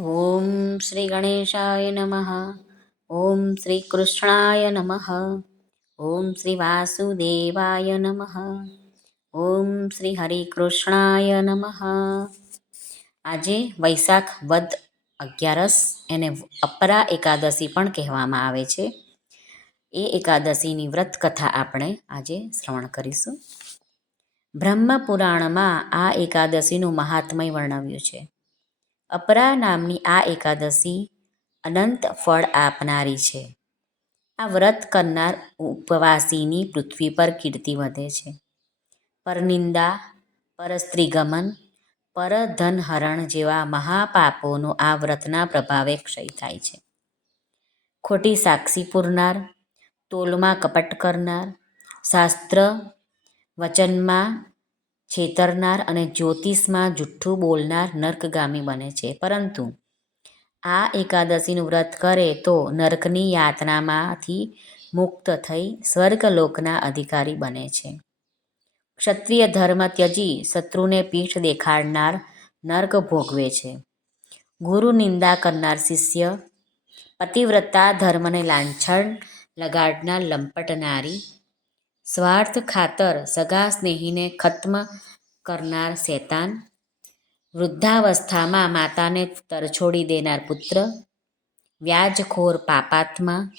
ઓમ શ્રી ગણેશાય નમઃ. ઓમ શ્રી કૃષ્ણાય નમઃ. ઓમ શ્રી વાસુદેવાય નમઃ. ઓમ શ્રી હરિકૃષ્ણાય નમઃ. આજે વૈશાખ વદ 11 એને અપરા એકાદશી પણ કહેવામાં આવે છે. એ એકાદશીની વ્રત કથા આપણે આજે શ્રવણ કરીશું. બ્રહ્મપુરાણમાં આ એકાદશીનું મહાત્મય વર્ણવ્યું છે. અપરા નામની આ એકાદશી અનંત ફળ આપનારી છે. આ વ્રત કરનાર ઉપવાસીની પૃથ્વી પર કીર્તિ વધે છે. પરનિંદા, પરસ્ત્રીગમન, પરધનહરણ જેવા મહાપાપોનો આ વ્રતના પ્રભાવે ક્ષય થાય છે. ખોટી સાક્ષી પૂરનાર, તોલમાં કપટ કરનાર, શાસ્ત્ર વચનમાં છેતરનાર અને જ્યોતિષમાં જુઠ્ઠું બોલનાર નર્કગામી બને છે. પરંતુ આ એકાદશીનું વ્રત કરે તો નરકની યાતનામાંથી મુક્ત થઈ સ્વર્ગલોકના અધિકારી બને છે. ક્ષત્રિય ધર્મ ત્યજી શત્રુને પીઠ દેખાડનાર નર્ક ભોગવે છે. ગુરુ નિંદા કરનાર શિષ્ય, પતિવ્રતા ધર્મને લાંછન લગાડનાર લંપટ નારી, સ્વાર્થ ખાતર સગા સ્નેહીને ખત્મ કરનાર શેતાન, વૃદ્ધાવસ્થામાં માતાને તરછોડી દેનાર પુત્ર, વ્યાજખોર પાપાત્મા,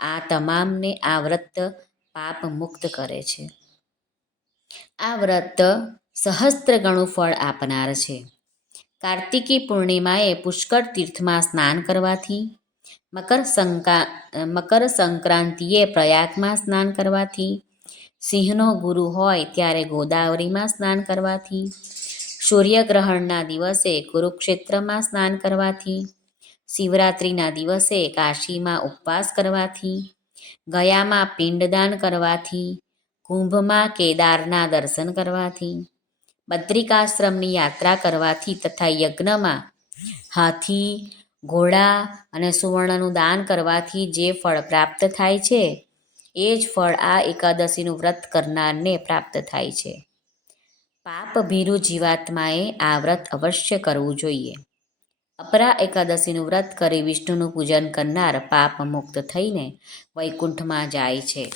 આ તમામને આ વ્રત પાપ મુક્ત કરે છે. આ વ્રત સહસ્ત્ર ગણું ફળ આપનાર છે. કાર્તિકી પૂર્ણિમાએ પુષ્કળ તીર્થમાં સ્નાન કરવાથી, મકર સંક્રાંતિએ પ્રયાગમાં સ્નાન કરવાથી, સિંહનો ગુરુ હોય ત્યારે ગોદાવરીમાં સ્નાન કરવાથી, સૂર્યગ્રહણના દિવસે કુરુક્ષેત્રમાં સ્નાન કરવાથી, શિવરાત્રિના દિવસે કાશીમાં ઉપવાસ કરવાથી, ગયામાં પિંડદાન કરવાથી, કુંભમાં કેદારના દર્શન કરવાથી, બદ્રિકાશ્રમની યાત્રા કરવાથી તથા યજ્ઞમાં હાથી, ઘોડા અને સુવર્ણનું દાન કરવાથી જે ફળ પ્રાપ્ત થાય છે એ જ ફળ આ એકાદશીનું વ્રત કરનારને પ્રાપ્ત થાય છે. પાપભીરુ જીવાત્માએ આ વ્રત અવશ્ય કરવું જોઈએ. અપરા એકાદશીનું વ્રત કરી વિષ્ણુનું પૂજન કરનાર પાપ મુક્ત થઈને વૈકુંઠમાં જાય છે.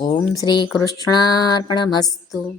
ઓમ શ્રી કૃષ્ણાર્પણમસ્તુ.